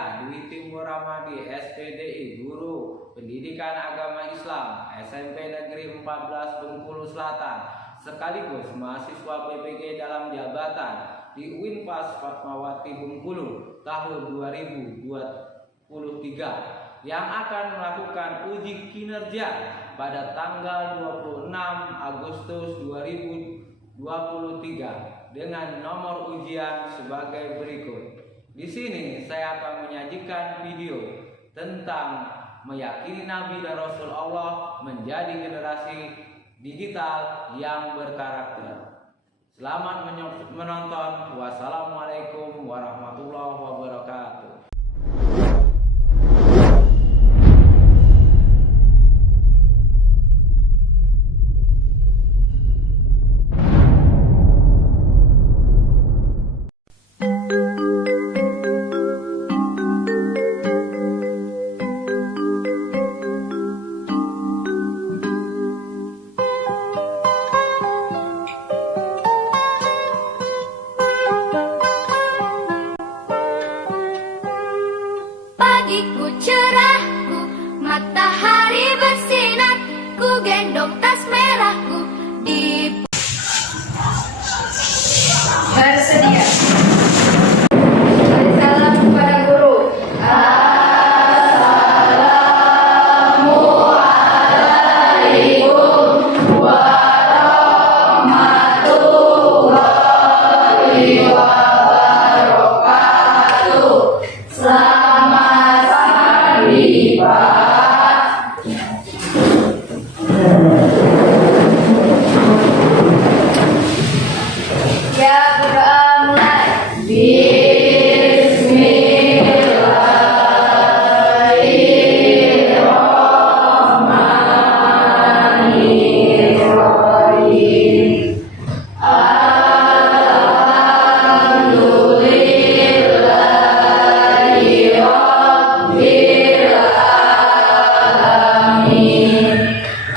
Saya Dwi Timur Ramadi, SPDI, Guru Pendidikan Agama Islam, SMP Negeri 14 Bengkulu Selatan, sekaligus mahasiswa PPG dalam jabatan di Unpas Fatmawati Bengkulu tahun 2023 yang akan melakukan uji kinerja pada tanggal 26 Agustus 2023 dengan nomor ujian sebagai berikut. Di sini saya akan menyajikan video tentang meyakini Nabi dan Rasul Allah menjadi generasi digital yang berkarakter. Selamat menonton. Wassalamualaikum warahmatullahi wabarakatuh. Pagiku cerahku, matahari bersinar, ku gendong tas merahku di bersedia. Salam kepada guru. Assalamualaikum warahmatullahi wabarakatuh. Selamat pagi, Pak. Ya, berdoa mulai. Bismillahirrahmanirrahim. Alhamdulillahi Rabbil alamin.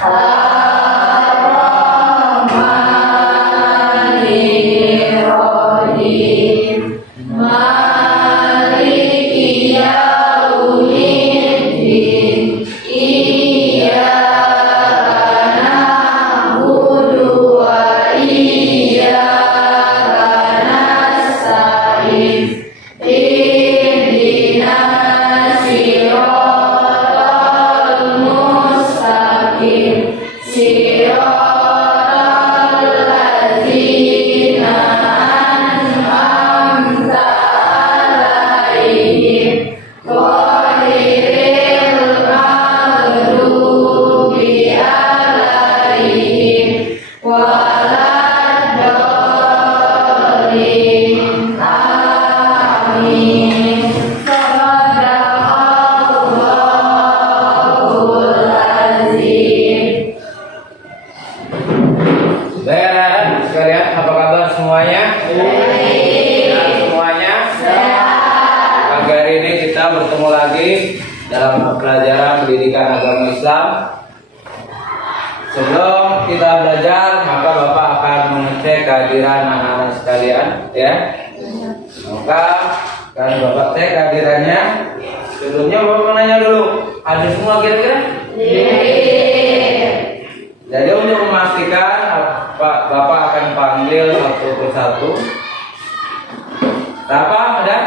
Ar-Rahmanir-Rahim. Maliki yaumiddin. Iyyaka na'budu wa iyyaka nasta'in. Ihdinas siratal mustaqim. Siratal ladzina an'amta 'alaihim ghairil maghdubi 'alaihim waladdallin. Amin. Shadaqallahul azim. Baik, sekalian, apa kabar semuanya? Sehat semuanya? Pagi hari ini kita bertemu lagi dalam pelajaran pendidikan agama Islam. Sebelum kita belajar, maka Bapak akan mengecek kehadiran anak-anak sekalian, ya. Maka kan Bapak cek kehadirannya. Sebelumnya Bapak menanya dulu, ada semua kira-kira? Jadi untuk memastikan, Bapak akan panggil satu persatu. Apa? Ada?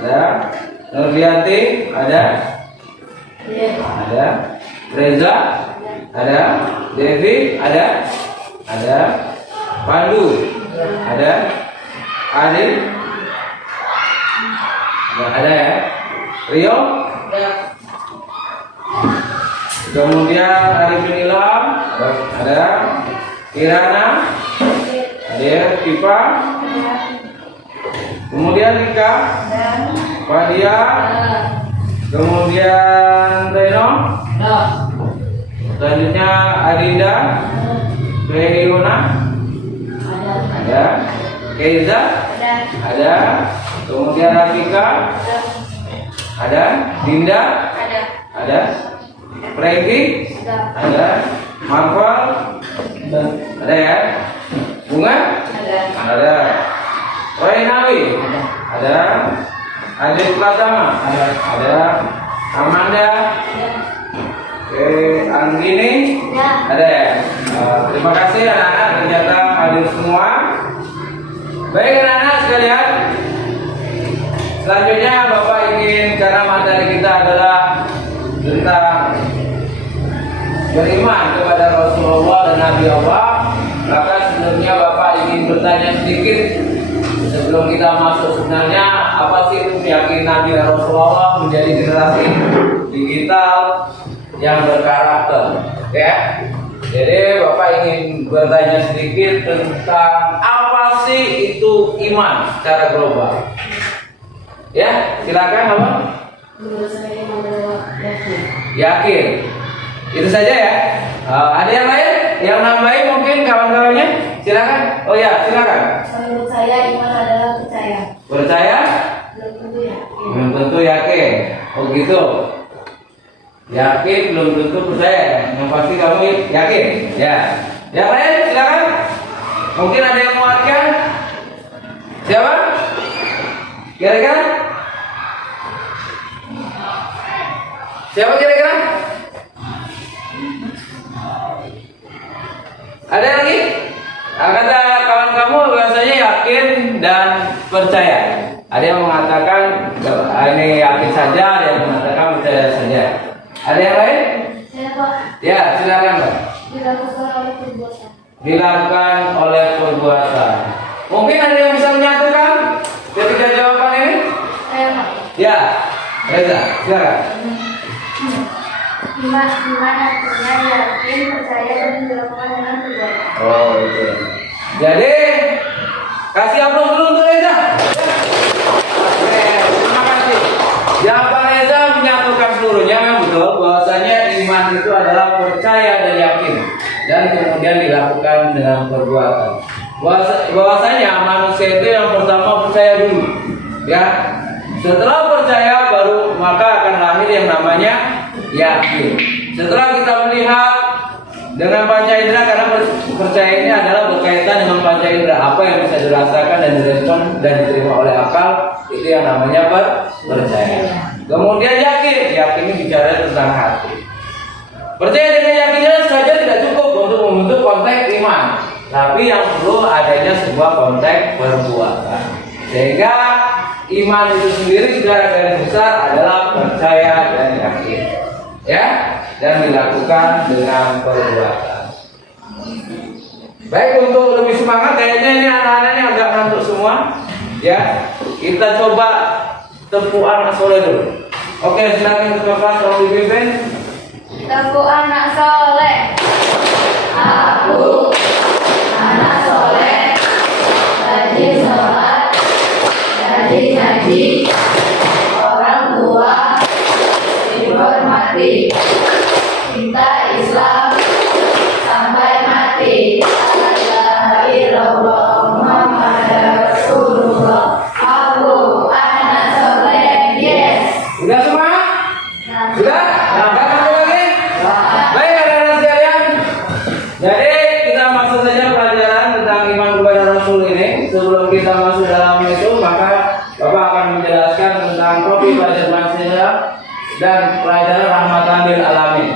Ada. Nurdianti? Ada? Ada. Reza? Ada. Devi? Ada? Ada. Pandu? Ada. Adil? Ada ya? Rio? Kemudian Arifin Ilham? Ada. Kirana? Ada. Pipa? Kemudian Rika? Fadia? Kemudian Reno? Selanjutnya Adinda? Leona? Ada. Keiza? Ada. Kemudian Rafika? Ada. Dinda? Ada. Franky? Ada. Marvel? Ada ya. Bunga? Ada. Roy Nawi? Ada. Ada Adik Pratama, ada Amanda, oke, Anggini, ada ya. Terima kasih anak-anak, ternyata hadir semua. Baik anak-anak sekalian, selanjutnya Bapak ingin, karena materi kita adalah tentang beriman kepada Rasulullah dan Nabi Allah, maka sebelumnya Bapak ingin bertanya sedikit sebelum kita masuk sebenarnya apa sih itu keyakinan Nabi dan Rasulullah menjadi generasi digital yang berkarakter, ya. Jadi Bapak ingin bertanya sedikit tentang apa sih itu iman secara global. Ya, silakan Bapak. Menurut saya yakin. Yakin. Itu saja ya. Ada yang lain? Yang nambahin mungkin kawan-kawannya? Silakan. Oh ya, silakan. Menurut saya iman adalah percaya. Percaya? Belum tentu yakin. Belum tentu yakin. Oh gitu. Yakin belum tentu percaya. Yang pasti kamu yakin. Ya. Yang lain silakan. Mungkin ada yang menguatkan. Siapa? Kira-kira? Siapa kira-kira? Ada lagi? Kata kawan kamu biasanya yakin dan percaya. Ada yang mengatakan ini yakin saja, ada yang mengatakan percaya saja. Ada yang lain? Saya Pak, Ya, silakan Pak. dilakukan oleh perbuatan. Dilakukan oleh perbuatan. Mungkin ada yang bisa menyatukan ketika jawaban ini? Saya Pak. Ya, Reza, silakan. Iman artinya yakin, percaya dan dilakukan dengan perbuatan. Oh, itu. Jadi kasih aplaus dulu untuk Reza. Oke, terima kasih. Jawaban Reza menyatukan seluruhnya, memang betul bahwasanya iman itu adalah percaya dan yakin dan kemudian dilakukan dengan perbuatan. Bahwasanya manusia itu yang pertama percaya dulu, ya. Setelah percaya baru maka akan lahir yang namanya yakin. Setelah kita melihat dengan panca indera, karena percaya ini adalah berkaitan dengan panca indera, apa yang bisa dirasakan dan direspon dan diterima oleh akal, itu yang namanya percaya. Kemudian yakin, yakin ini bicara tentang hati. Percaya dengan yakinnya saja tidak cukup untuk membentuk konteks iman, tapi yang perlu adanya sebuah konteks perbuatan. Sehingga iman itu sendiri secara garis besar adalah percaya dan yakin, ya, dan dilakukan dengan perbuatan. Baik, untuk lebih semangat, kayaknya ini anak-anak ini agak ngantuk semua, ya. Kita coba tepuk anak soleh dulu. Oke, silakan ketua kelas tolong dipimpin. Tepuk anak soleh. Aku anak soleh, rajin sholat, rajin ngaji, orang tua dihormati, cinta Islam sampai mati. La ilaha illallah Muhammad Rasulullah. Aku anak soleh. Yes. Sudah semua? Sudah? Nggak ngantuk lagi? Baik anak-anak sekalian. Jadi kita masuk saja pelajaran tentang iman kepada Rasul ini. Sebelum kita masuk dalam itu, maka Bapak akan menjelaskan tentang profil pelajar Pancasila dan pelajaran rahmatan lil alamin.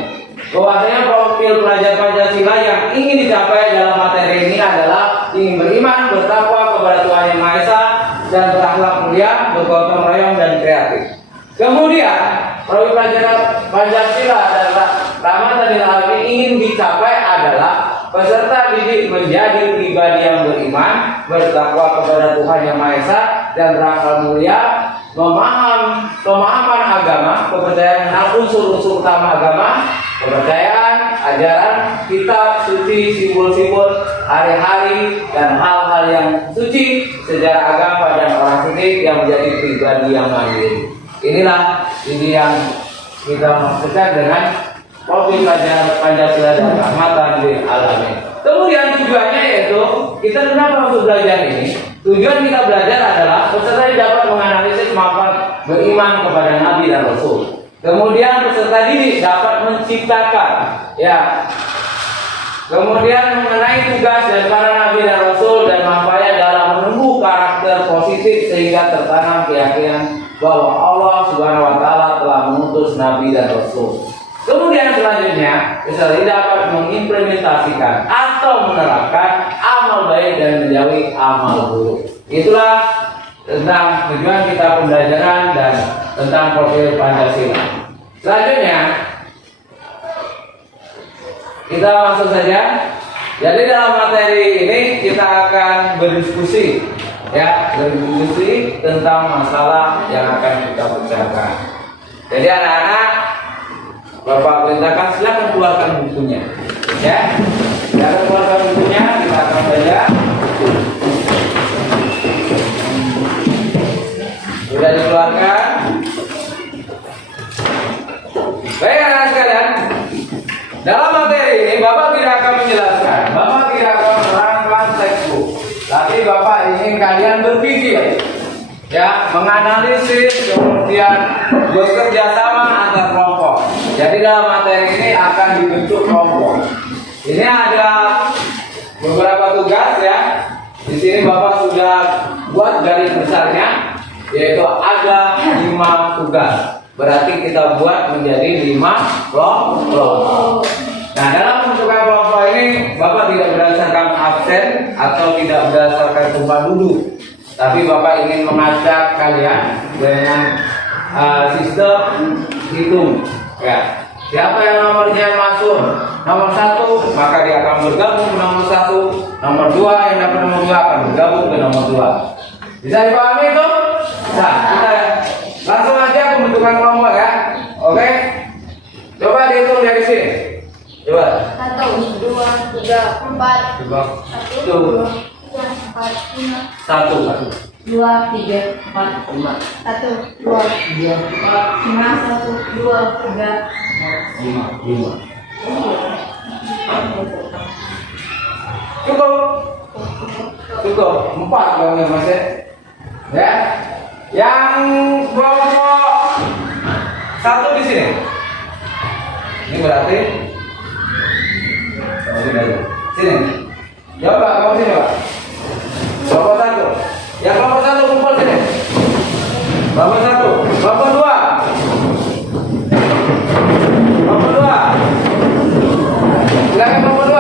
Bahwasanya profil pelajar Pancasila yang ingin dicapai dalam materi ini adalah ingin beriman, bertakwa kepada Tuhan Yang Maha Esa dan berakhlak mulia, bergotong royong dan kreatif. Kemudian profil pelajar Pancasila dan rahmatan lil alamin ingin dicapai adalah peserta didik menjadi pribadi yang beriman, bertakwa kepada Tuhan Yang Maha Esa dan berakhlak mulia, pemahaman agama, kepercayaan tentang unsur-unsur utama agama, kepercayaan, ajaran, kitab suci, simbol-simbol, hari-hari dan hal-hal yang suci, sejarah agama dan orang suci yang menjadi pribadi yang mandiri. Inilah ini yang kita maksudkan dengan profil pelajar Pancasila dan rahmatan lil alamin. Kemudian tujuannya yaitu kita kenapa untuk belajar ini? Tujuan kita belajar adalah peserta dapat menganalisis kemampuan beriman kepada Nabi dan Rasul. Kemudian peserta didik dapat menciptakan, ya. Kemudian mengenai tugas dan para Nabi dan Rasul dan manfaatnya dalam menumbuh karakter positif sehingga tertanam keyakinan bahwa Allah Subhanahu wa taala telah mengutus nabi dan rasul. Kemudian selanjutnya kita dapat mengimplementasikan atau menerapkan amal baik dan menjauhi amal buruk. Itulah tentang tujuan kita pembelajaran dan tentang profil Pancasila. Selanjutnya kita langsung saja. Jadi dalam materi ini kita akan berdiskusi, berdiskusi tentang masalah yang akan kita bicarakan. Jadi anak-anak, Bapak perintahkan silakan keluarkan bukunya, silakan keluarkan bukunya, kita akan belajar. Sudah dikeluarkan. Baik anak-anak sekalian, dalam materi ini Bapak tidak akan menjelaskan, Bapak tidak akan menerangkan textbook, tapi Bapak ingin kalian berpikir, menganalisis, kemudian bekerja sama antar kelompok. Jadi dalam materi ini akan dibentuk kelompok. Ini ada beberapa tugas Di sini Bapak sudah buat garis besarnya, yaitu ada 5 tugas. Berarti kita buat menjadi 5 kelompok. Nah, dalam pembentukan kelompok ini Bapak tidak berdasarkan absen atau tidak berdasarkan tempat duduk, tapi Bapak ingin mengajak kalian dengan sistem hitung. Siapa yang nomornya masuk nomor 1, maka dia akan bergabung ke nomor 1. Nomor 2 yang dapat nomor 2 akan bergabung ke nomor 2. Bisa dipahami itu? Nah, kita langsung aja pembentukan kelompok Oke? Coba dihitung dari sini. Coba. 1, 2, 3, 4. Coba. 1, 2, 3, 4, 5. 1. 2, 3, 4, 5. 1, 2, 3, 4, 5. 1, 2, 3, 5. Cukup. 4 dong ya Mas Yang kelompok 1 di sini. Ini berarti sini. Coba kamu sini Pak. Kelompok 1. Yang kelompok 1 kumpul sini. Kelompok 1. Kelompok 2. Kelompok 2. Silakan kelompok 2.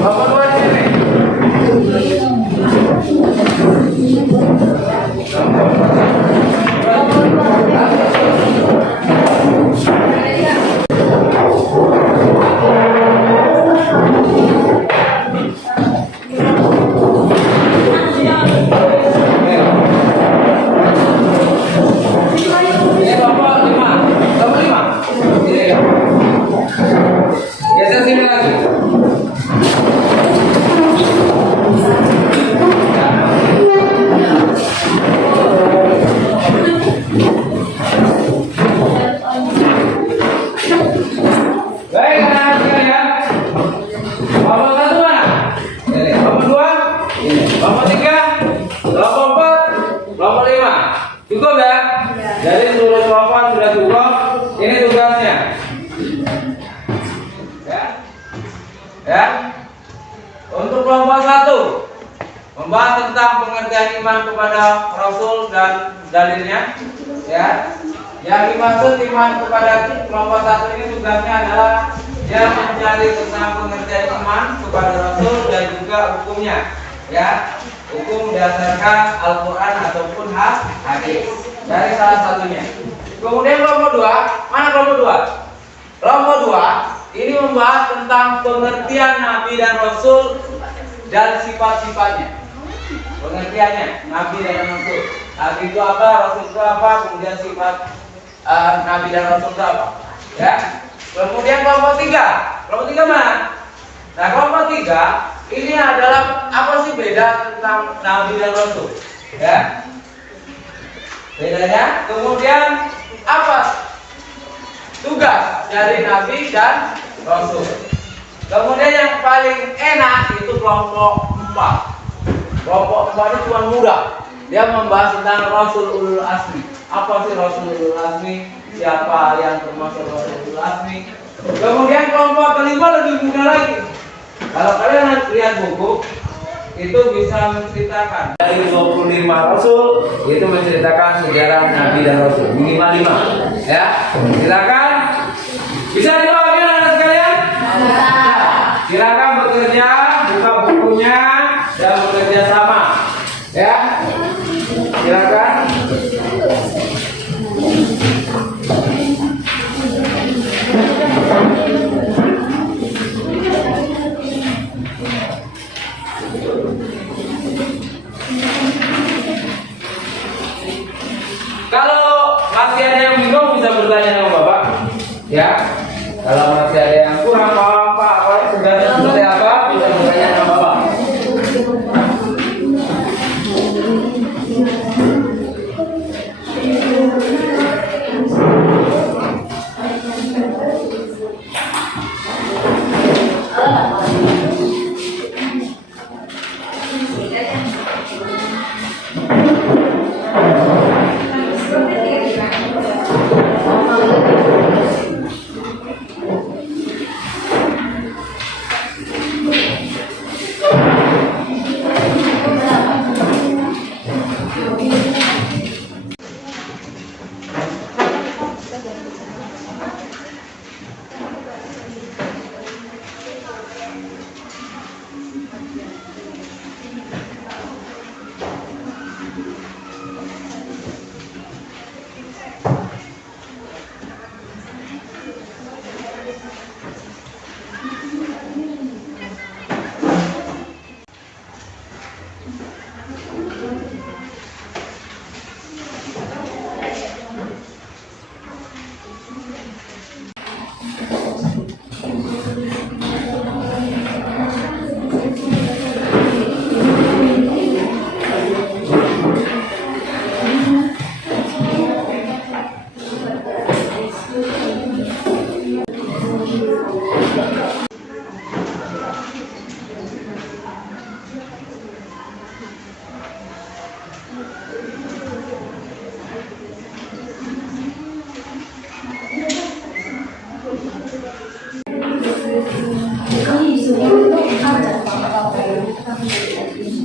Kelompok 2 di sini. Cukup ya? Jadi seluruh kelompok sudah cukup. Ini tugasnya. Untuk kelompok 1 membahas tentang pengertian iman kepada Rasul dan dalilnya. Yang dimaksud iman kepada kelompok 1 ini tugasnya adalah dia mencari tentang pengertian iman kepada Rasul dan juga hukumnya. Hukum berdasarkan Al-Quran ataupun hadis dari salah satunya. Kemudian kelompok 2, mana kelompok 2? Kelompok 2 ini membahas tentang pengertian Nabi dan Rasul dan sifat-sifatnya. Pengertiannya Nabi dan Rasul. Nabi itu apa, Rasul itu apa, kemudian sifat Nabi dan Rasul itu apa. Kemudian kelompok 3. Kelompok 3 mana? Nah, kelompok 3 ini adalah apa sih beda tentang Nabi dan Rasul? Bedanya. Kemudian apa tugas dari Nabi dan Rasul? Kemudian yang paling enak itu kelompok 4. Kelompok 4 itu cuma mudah. Dia membahas tentang Rasul Ulul Azmi. Apa sih Rasul Ulul Azmi? Siapa yang termasuk Rasul Ulul Azmi? Kemudian kelompok kelima lebih mudah lagi. Kalau kalian lihat buku, itu bisa menceritakan dari 25 rasul, itu menceritakan sejarah nabi dan rasul minimal 5. Ya, silakan. Bisa dibawakan anak sekalian? Silakan bekerja, buka bukunya dan bekerja sama. Ya, silakan. Kalau masih ada yang bingung bisa bertanya sama Bapak. Ya. Kalau masih ada yang kurang paham Pak, sudah seperti apa bisa bertanya sama Bapak.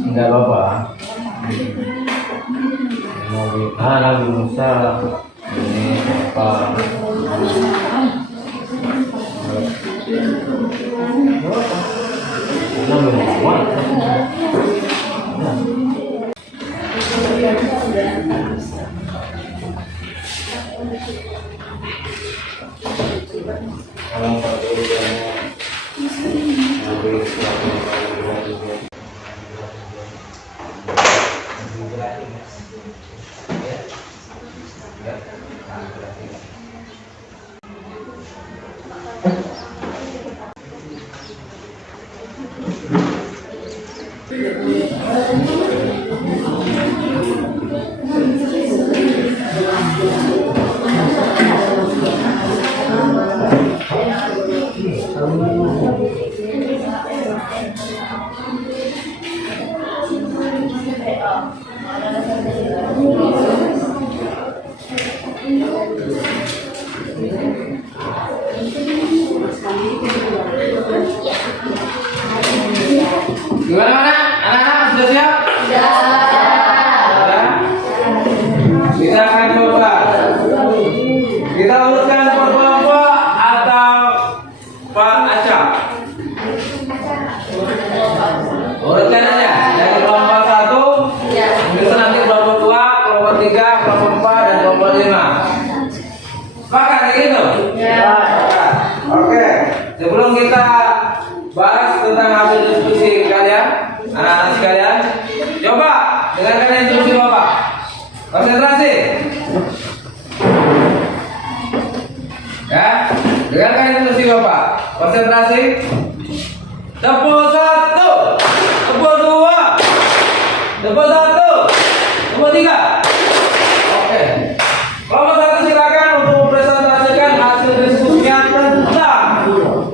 Enggak apa-apa. Nabi Musa ini apa? Nabi Muhammad. Gimana anak-anak sudah siap? Sudah. Kita akan coba. Kita urutkan per kelompok atau Pak Acap. Urutkan aja dari kelompok 1, bisa nanti kelompok 2, kelompok 3, kelompok 4 dan kelompok 5. Sepakat kayak gitu? Ya. Oke. Sebelum kita bahas tentang hasil diskusi kalian, anak-anak sekalian, coba dengarkan instruksi Bapak. Konsentrasi. Ya, dengarkan instruksi Bapak. Konsentrasi. Tepuk 1, tepuk 2, tepuk 1, tepuk 3. Oke. Kelompok 1 silakan untuk mempresentasikan hasil diskusinya tentang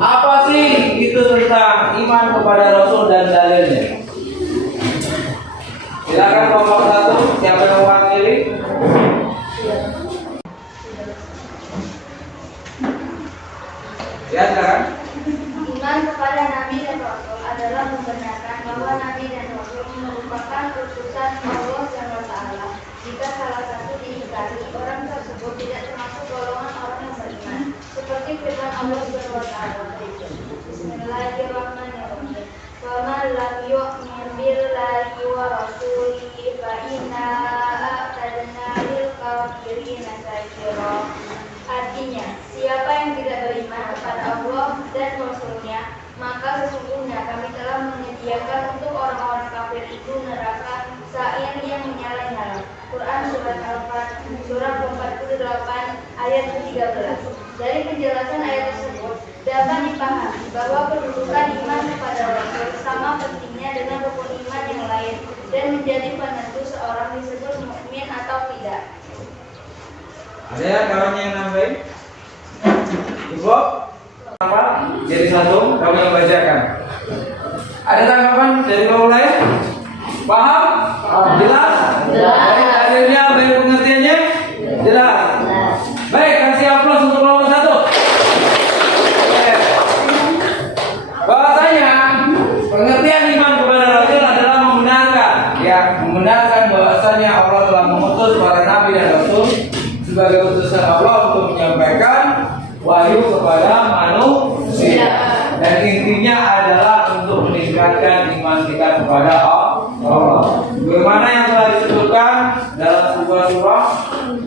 apa sih itu tentang iman kepada Rasul dan dalilnya. Silakan kelompok 1, siapa yang mewakili? Ya, silakan. Iman kepada Nabi dan Rasul adalah membenarkan bahwa Nabi dan Rasul Allah Subhanahu wa taala. Bismillahirrahmanirrahim. Wa man lam yu'min billahi wa rasulihi fa inna a'tadna lil kafirina sa'ira. Artinya, siapa yang tidak beriman kepada Allah dan Rasul-Nya, maka sesungguhnya kami telah menyediakan untuk orang-orang kafir itu neraka sa'ir yang menyala-nyala. Quran Surat Al-Fat, Surah 48 ayat 13. Dari penjelasan ayat tersebut dapat dipahami bahwa kedudukan iman kepada Rasul sama pentingnya dengan rukun iman yang lain dan menjadi penentu seorang disebut mukmin atau tidak. Ada ya kawan yang nambahin? Cukup? Apa? Jadi satu, kamu yang bacakan. Ada tanggapan dari kamu lain? Paham? Jelas? Baik hasilnya, baik pengertiannya? Jelas? Baik, kasih aplaus untuk kelompok satu. Bahwasanya pengertian iman kepada Rasul adalah membenarkan bahwasanya Allah telah mengutus para nabi dan rasul sebagai utusan Allah untuk menyampaikan wahyu kepada manusia, dan intinya adalah untuk meningkatkan iman kita kepada Allah. Bagaimana yang telah disebutkan dalam sebuah surah,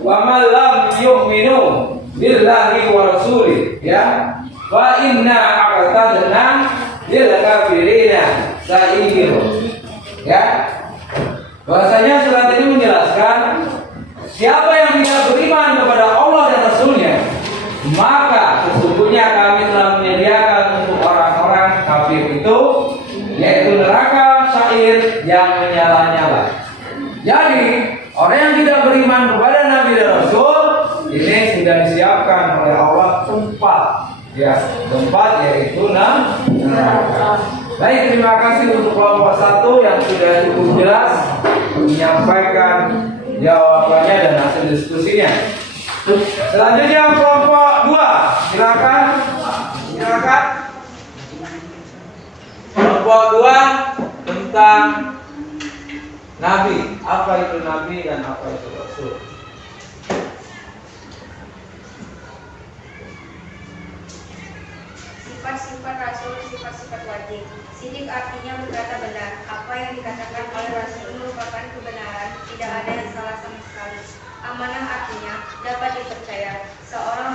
wa man lam yu'minu billahi wa rasulih, ya, wa inna a'tadna lil kafirina sa'ir. Ya, bahasanya surat ini menjelaskan siapa yang tidak beriman kepada Allah dan Rasul-Nya, maka sesungguhnya kami telah menyediakan untuk orang-orang kafir itu yaitu neraka sa'ir yang menyala-nyala. Jadi orang yang tidak beriman kepada Nabi dan Rasul ini sudah disiapkan oleh Allah tempat, ya, tempat yaitu neraka. Baik, terima kasih untuk kelompok satu yang sudah cukup jelas menyampaikan jawabannya dan hasil diskusinya. Selanjutnya kelompok 2, silakan. Kelompok 2 tentang Nabi. Apa itu Nabi dan apa itu Rasul? Sifat-sifat Rasul, sifat-sifat wajib. Sidik artinya berkata benar. Apa yang dikatakan oleh Rasul merupakan kebenaran, tidak ada yang salah sama sekali. Amanah artinya dapat dipercaya. Seorang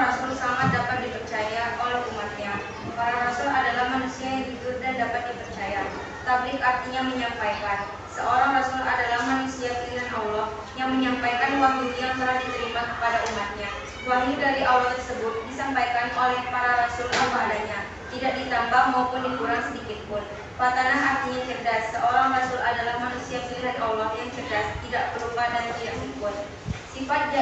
rasul sangat dapat dipercaya oleh umatnya. Para rasul adalah manusia yang jujur dan dapat dipercaya. Tabligh artinya menyampaikan. Seorang rasul adalah manusia pilihan Allah yang menyampaikan wahyu yang telah diterima kepada umatnya. Wahyu dari Allah tersebut disampaikan oleh para rasul apa adanya, tidak ditambah maupun dikurang sedikit pun. Fatanah artinya cerdas. Seorang rasul adalah manusia pilihan Allah yang cerdas, tidak pelupa dan tidak pikun. Sifat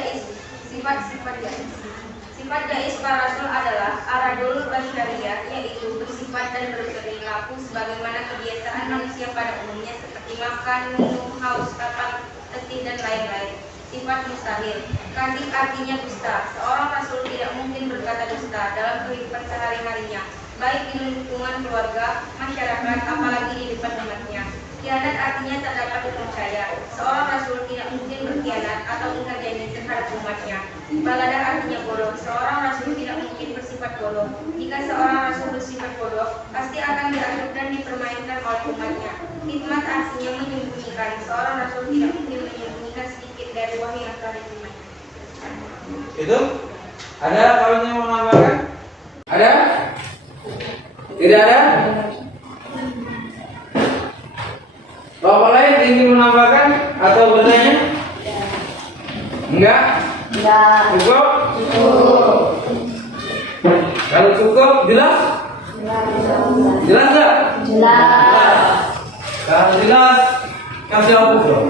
jaiz para rasul adalah aradul basyariyah, yaitu bersifat dan berperilaku sebagaimana kebiasaan manusia pada umumnya seperti makan, minum, haus, lapar, letih dan lain-lain. Sifat mustahil. Kadhib artinya dusta. Seorang rasul tidak mungkin berkata dusta dalam kehidupan sehari-harinya, baik di lingkungan keluarga, masyarakat, apalagi di depan umatnya. Khianat artinya tak dapat dipercaya. Seorang rasul tidak mungkin berkhianat atau ingkar janji terhadap umatnya. Baladah artinya bodoh. Seorang rasul tidak mungkin bersifat bodoh. Jika seorang rasul bersifat bodoh, pasti akan diatur dan dipermainkan oleh umatnya. Hikmat artinya menyembunyikan. Seorang rasul tidak mungkin menyembunyikan sedikit dari wahyu yang telah diterima. Itu? Ada kawan yang mau menambahkan? Ada? Tidak ada? Bapak lain ingin menambahkan atau bertanya? Enggak? Cukup? Kalau cukup, jelas? Jelas enggak? Jelas. Kalau jelas, kasih hapus dong.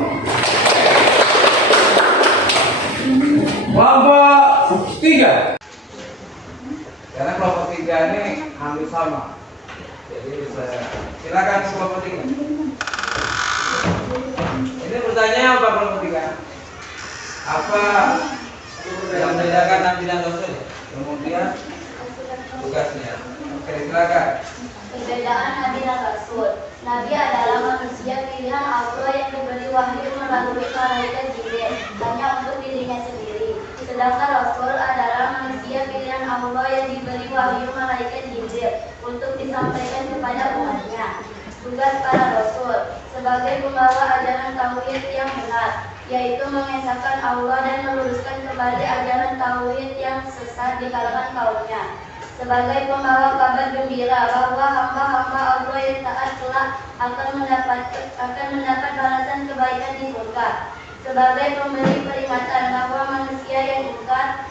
Kelompok 3. Karena kelompok 3 ini hampir sama. Jadi saya silakan kelompok 3. Ini pertanyaan apa kelompok 3? Apa yang membedakan Nabi dan Rasul? Kemudian tugasnya. Oke, silakan. Perbedaan Nabi dan Rasul. Nabi adalah manusia pilihan Allah yang diberi wahyu melalui malaikat Jibril hanya untuk dirinya sendiri. Sedangkan Rasul adalah manusia pilihan wahyu malaikat Jibril untuk disampaikan kepada umatnya. Tugas para rasul sebagai pembawa ajaran tauhid yang benar, yaitu mengesahkan Allah dan meluruskan kembali ajaran tauhid yang sesat di kalangan kaumnya. Sebagai pembawa kabar gembira bahwa hamba-hamba Allah yang taat kelak akan mendapat balasan kebaikan di surga. Sebagai pemberi peringatan bahwa manusia yang ingkar,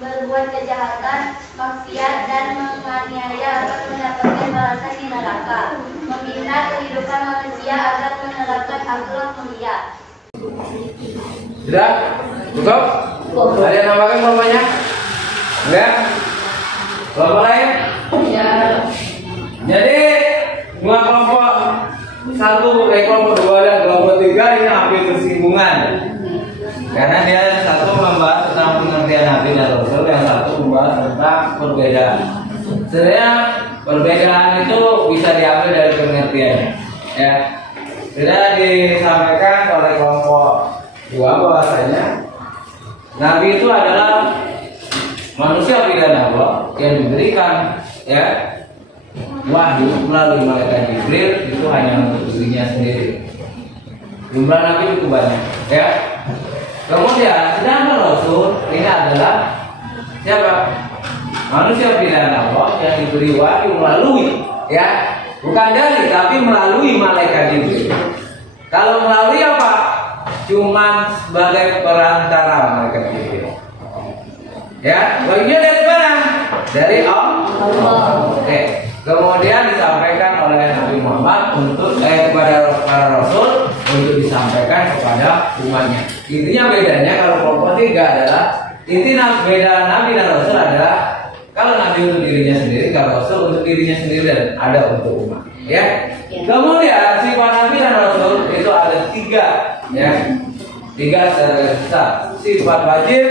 berbuat kejahatan, maksiat dan menganiaya akan mendapatkan balasan di neraka. Membina kehidupan manusia agar menerapkan akhlak mulia. Sudah? Cukup? Ada yang nambahkan kelompoknya? Enggak? Kelompok lain? Ya. Jadi dua kelompok kelompok 2 dan kelompok 3 ini hampir bersinggungan. Karena dia yang satu membahas tentang pengertian Nabi dan Rasul, yang satu membahas tentang perbedaan. Sebenarnya perbedaan itu bisa diambil dari pengertiannya. Ya. Sudah disampaikan oleh kelompok 2 bahwasanya Nabi itu adalah manusia pilihan Allah yang diberikan wahyu melalui malaikat Jibril itu hanya untuk dirinya sendiri. Jumlah Nabi itu banyak, ya. Kemudian sedangkan Rasul ini adalah siapa? Manusia pilihan Allah yang diberi wahyu melalui, bukan dari tapi melalui malaikat Jibril. Kalau melalui apa? Cuman sebagai perantara malaikat Jibril. Ya, bagian dari mana? Dari Allah. Oke. Kemudian disampaikan oleh Nabi Muhammad kepada para rasul untuk disampaikan kepada umatnya. Intinya bedanya kalau kelompok 3 adalah intinya beda Nabi dan Rasul adalah kalau Nabi untuk dirinya sendiri, kalau Rasul untuk dirinya sendiri dan ada untuk umat. Ya. Kemudian sifat Nabi dan Rasul itu ada 3, 3 secara besar. Sifat wajib,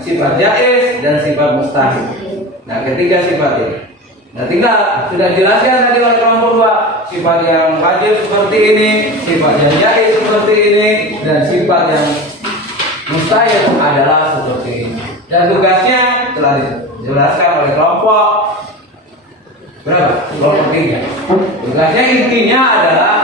sifat jaiz dan sifat mustahil. Nah, ketiga sifat ini. Nah, tinggal sudah jelaskan tadi oleh kelompok 2, sifat yang wajib seperti ini, sifat yang jaiz seperti ini, dan sifat yang mustahil adalah seperti ini. Dan tugasnya telah dijelaskan oleh kelompok berapa? Kelompok 3. Tugasnya intinya adalah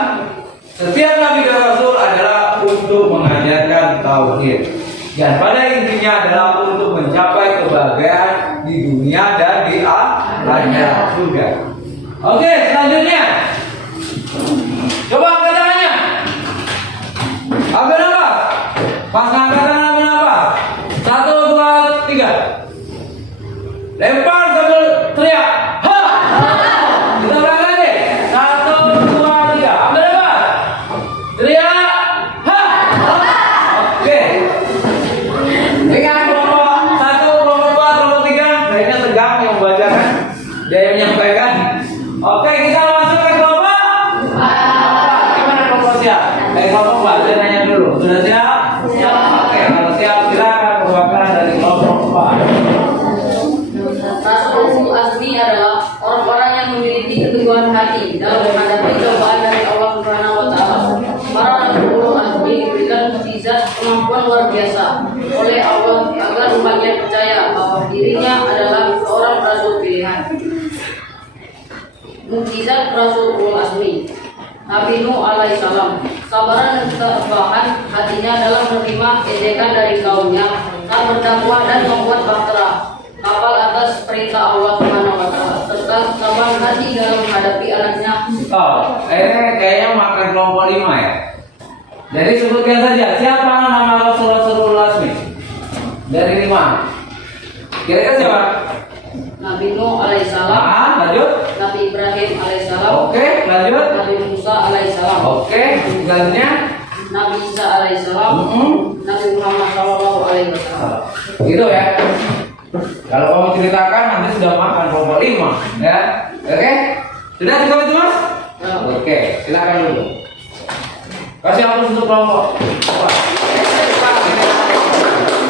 setiap Nabi dan Rasul adalah untuk mengajarkan tauhid. Dan pada intinya adalah untuk mencapai kebahagiaan di dunia dan di akhirat juga. Oke, selanjutnya. Coba angkat tangannya. Angkat apa? Pas angkat tangan apa? 1, 2, 3. Lempar sambil teriak. Ha! Kita ulang lagi. 1, 2, 3. Angkat apa? Teriak. Ha! Oke. Ingat kelompok 1, kelompok 2, kelompok 3. Kayaknya tegang yang membacakan, dia yang menyampaikan. Oke, kita masuk ke kelompok. Gimana kelompok siap? Kelompok baca nanya dulu. Sudah siap? Siap. Oke, kalau siap silakan perwakilan dari kelompok 4. Rasul ulul azmi adalah orang-orang yang memiliki keteguhan hati dalam menghadapi cobaan dari Allah Subhanahu wa taala. Para rasul ulul azmi diberikan mukjizat kemampuan luar biasa oleh Allah agar umatnya percaya bahwa dirinya adalah seorang rasul pilihan. Mukjizat Rasul ulul azmi. Nabi Nuh alaihissalam sabaran dan ketabahan hatinya dalam menerima ejekan dari kaumnya saat berdakwah dan membuat bahtera kapal atas perintah Allah Subhanahu wa taala serta sabar hati dalam menghadapi anaknya. Ini kayaknya makan kelompok 5 ya. Jadi sebutkan saja siapa nama Rasul Azmi dari 5. Kira-kira siapa? Nabi Nuh alaihissalam, Lanjut. Nabi Ibrahim alaihissalam, Oke, lanjut. Nabi Musa alaihissalam, Oke, selanjutnya Nabi Isa alaihissalam, Nabi Muhammad sallallahu alaihi wasallam. Gitu ya. Kalau kamu ceritakan nanti sudah makan kelompok 5 ya. Oke? Sudah cukup itu Mas? Ya. Oke, silakan dulu. Kasih hapus untuk kelompok.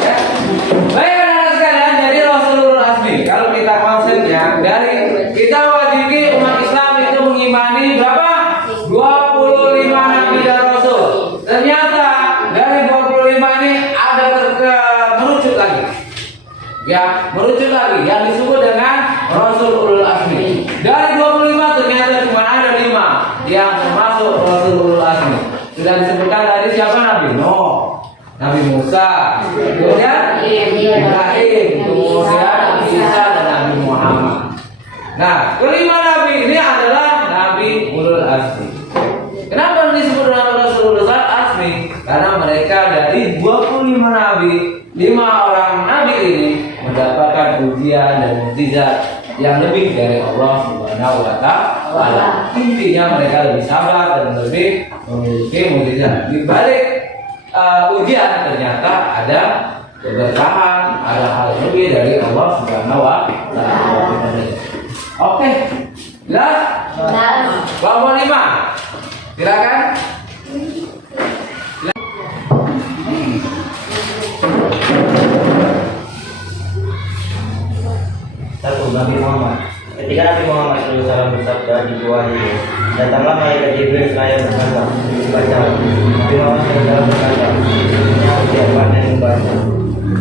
Ya. Baik anak-anak sekalian, jadi Rasulul Azmi. Kalau kita konsepnya dari kita wajibi umat Islam itu mengimani berapa? 25 nabi dan rasul. Ternyata dari 25 ini ada merucut lagi. Ya, merujuk lagi yang disebut dengan Rasul Ulul Azmi. Dari 25 ternyata cuma ada 5 yang termasuk Rasul Ulul Azmi. Sudah disebutkan tadi siapa? Nabi Nuh, Nabi Musa, kemudian Ibrahim, kemudian Isa dan Nabi Muhammad. Nah, kelima nabi ini adalah Nabi Ulul Azmi. Kenapa disebut dengan Rasul Ulul Azmi? Karena mereka dari 25 nabi, 5 orang nabi ini mendapatkan ujian dan mukjizat yang lebih dari Allah Subhanahu wa Ta'ala. Intinya mereka lebih sabar dan lebih memiliki mukjizat. Di balik ujian ternyata ada keberkahan, ada hal lebih dari Allah Subhanahu wa Ta'ala. Oke, jelas? Bawah 5. Silakan. Satu, Nabi Muhammad. Ketika Nabi Muhammad SAW bersabda di gua Hira, datanglah malaikat Jibril seraya berkata, baca. Nabi Muhammad SAW berkata, punya ujian pandai membaca.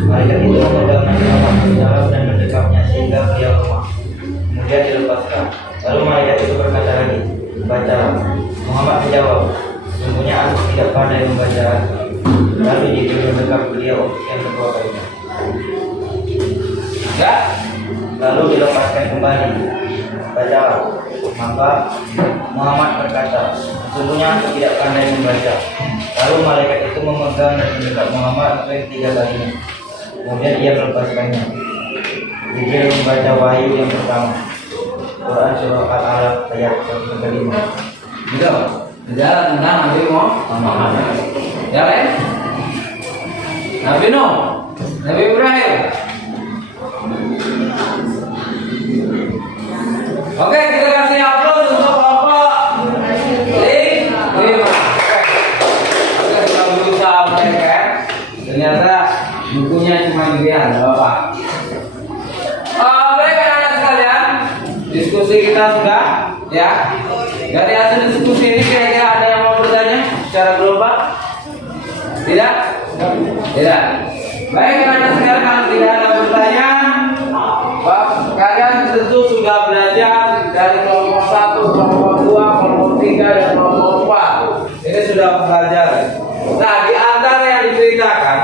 Malaikat itu memegang Nabi Muhammad SAW dan mendekapnya sehingga beliau lemah. Kemudian dilepaskan. Lalu malaikat itu berkata lagi, baca. Muhammad menjawab, sesungguhnya aku tidak pandai membaca. Lalu Jibril mendekap beliau yang kedua kalinya. Ya. Lalu dilepaskan kembali. Baca. Maka Muhammad berkata, sesungguhnya aku tidak pandai membaca. Lalu malaikat itu memegang dan mendekat Muhammad sampai 3 kalinya. Kemudian ia melepaskannya. Jibril membaca wahyu yang pertama. Quran surah Al-Alaq ayat 1-5. Gitu. Bicara tentang Nabi Muhammad. Ya lain? Nabi Nuh, Nabi Ibrahim. Oke, kita kasih upload untuk kelompok 5. Oke, kita berusaha mereka. Ternyata bukunya cuma ginian, Bapak. Baik anak-anak sekalian, diskusi kita sudah, ya. Dari hasil diskusi ini kira-kira ada yang mau bertanya secara global? Tidak? Tidak. Baik anak-anak sekalian, kalau tidak ada bertanya, kalian tentu sudah belajar dari kelompok 1, kelompok 2, kelompok 3, dan kelompok 4. Ini sudah pelajaran. Nah, di antara yang diceritakan,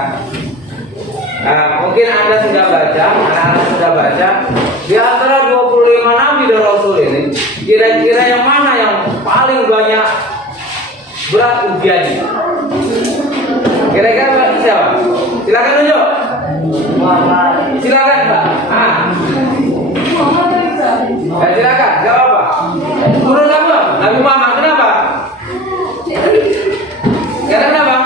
mungkin Anda sudah baca, anak-anak sudah baca. Di antara 25 nabi dan rasul ini, kira-kira yang mana yang paling banyak berat ujiannya? Kira-kira siapa? Silakan tunjuk. Silakan, Pak. Ya, silakan, gak apa-apa. Menurut kamu, Nabi Muhammad kenapa? Karena kenapa?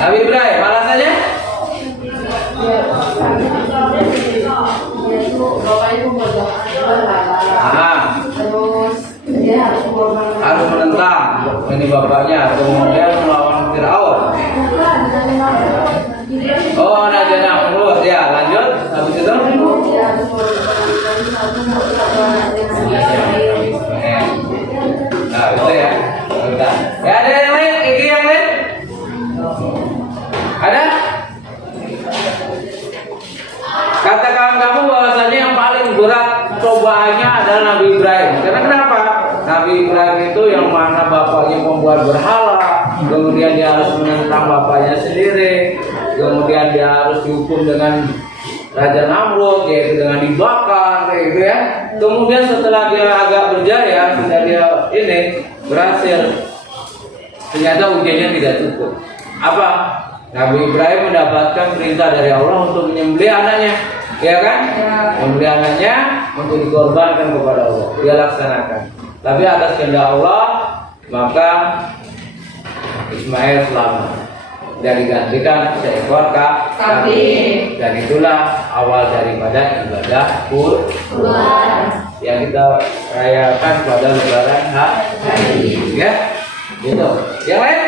Nabi Ibrahim, alasannya? Harus menentang ini bapaknya, kemudian melawan Fir'aun. Oh, Nabi Namrud, ya lanjut. Habis itu? Nah, itu ya. Ya, ada yang lain? Iki yang lain? Ada? Katakan kamu bahwasanya yang paling berat cobaannya adalah Nabi Ibrahim. Karena kenapa? Nabi Ibrahim itu yang mana bapaknya membuat berhala, kemudian dia harus menentang bapaknya sendiri, kemudian dia harus dihukum dengan Raja Namrud, yaitu dengan dibakar, kayak gitu ya. Kemudian setelah dia agak berjaya, sudah dia ini berhasil, ternyata ujiannya tidak cukup. Apa? Nabi Ibrahim mendapatkan perintah dari Allah untuk menyembelih anaknya, ya kan? Menyembelih anaknya untuk dikorbankan kepada Allah. Dia laksanakan. Tapi atas kehendak Allah, maka Ismail selamat dan digantikan seekor kambing. Dan itulah awal daripada ibadah kurban yang kita rayakan pada Lebaran hari. Ya, gitu. Yang lain?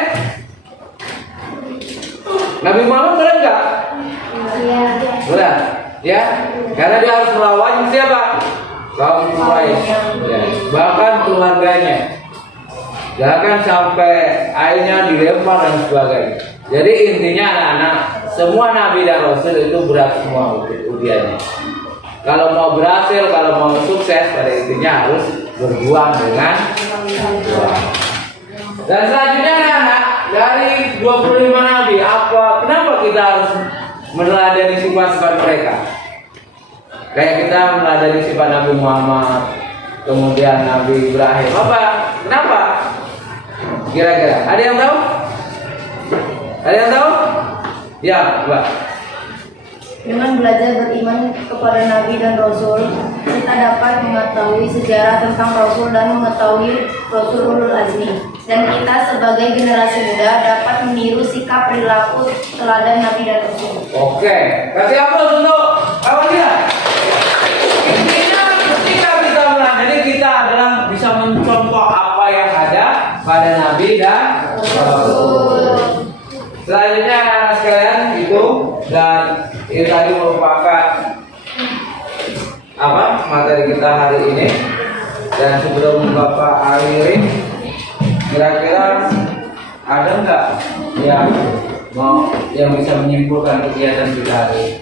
Nabi Muhammad berat enggak? Berat, ya. Karena dia harus melawan siapa? Kaum Quraisy, ya. Bahkan keluarganya. Jangan sampai airnya dilempar dan sebagainya. Jadi intinya anak-anak semua nabi dan rasul itu berat semua ujiannya. Kalau mau berhasil, kalau mau sukses, pada intinya harus berjuang dengan Tuhan. Dan selanjutnya anak-anak, dari 25 nabi, kenapa kita harus meneladani sifat-sifat mereka? Kayak kita meneladani sifat Nabi Muhammad, kemudian Nabi Ibrahim. Kenapa? Kira-kira ada yang tahu? Ada yang tahu? Ya, Mbak. Dengan belajar beriman kepada Nabi dan Rasul, kita dapat mengetahui sejarah tentang Rasul dan mengetahui Rasul Ulul Azmi. Dan kita sebagai generasi muda dapat meniru sikap perilaku teladan Nabi dan Rasul. Oke, kasih aplaus untuk kawannya. Intinya ketika kita meladani, kita adalah bisa mencontoh apa yang ada pada Nabi dan Rasul. Selanjutnya anak-anak sekalian itu, dan ini tadi merupakan materi kita hari ini. Dan sebelum Bapak akhiri, kira-kira ada nggak yang bisa menyimpulkan kegiatan kita hari ini?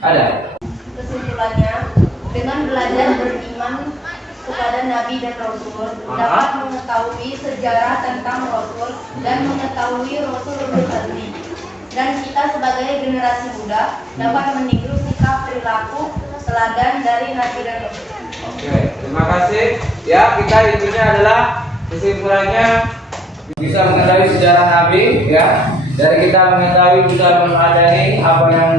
Ada? Kesimpulannya, dengan belajar beriman kepada Nabi dan Rasul, dapat mengetahui sejarah tentang Rasul dan mengetahui Rasul Ulul Azmi. Dan kita sebagai generasi muda dapat meniru sikap perilaku teladan dari Nabi dan Rasul. Oke, terima kasih. Ya, kita intinya adalah kesimpulannya bisa mengetahui sejarah Nabi, ya. Dari kita mengetahui bisa meneladani apa yang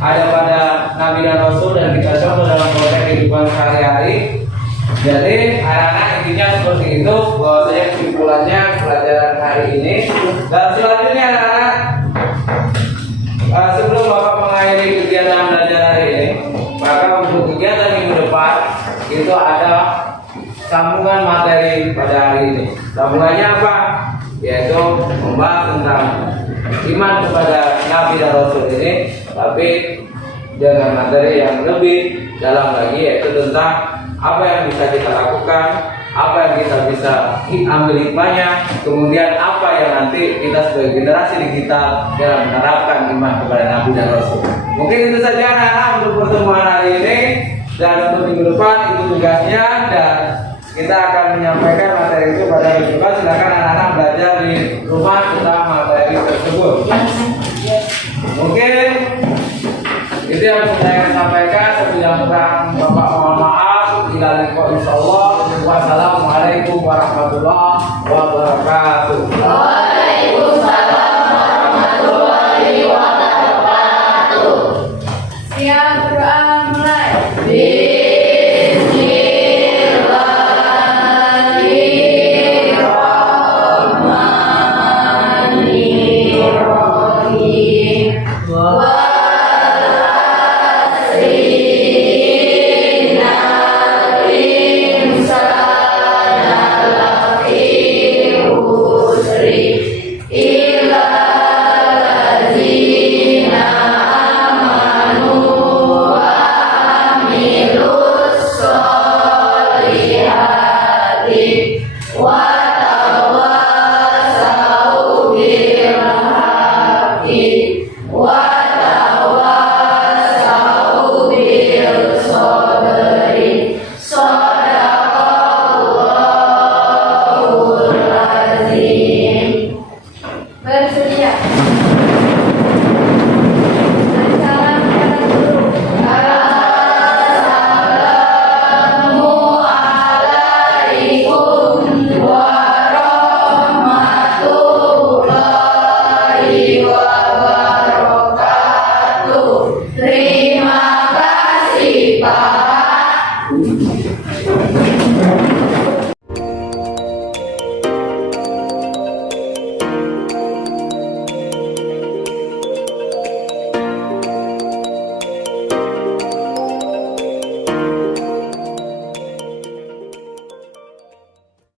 ada pada Nabi dan Rasul dan kita contoh dalam proses kehidupan sehari-hari. Jadi anak-anak intinya seperti itu. Bahwasanya kesimpulannya pelajaran hari ini. Dan selanjutnya anak-anak, sebelum Bapak mengakhiri kegiatan belajar hari ini, maka untuk kegiatan minggu depan itu ada sambungan materi pada hari ini. Sambungannya apa? Yaitu membahas tentang iman kepada Nabi dan Rasul ini, tapi dengan materi yang lebih dalam lagi, yaitu tentang apa yang bisa kita lakukan, apa yang kita bisa ambil hikmahnya, kemudian apa yang nanti kita sebagai generasi digital dalam menerapkan iman kepada Nabi dan Rasul. Mungkin itu saja anak-anak untuk pertemuan hari ini, dan untuk minggu depan itu tugasnya, dan kita akan menyampaikan materi itu pada minggu depan. Silakan anak-anak belajar di rumah tentang materi tersebut. Mungkin itu yang saya sampaikan. Sebelum kurang Bapak mohon maaf. Insyaallah. Wassalamualaikum warahmatullahi wabarakatuh.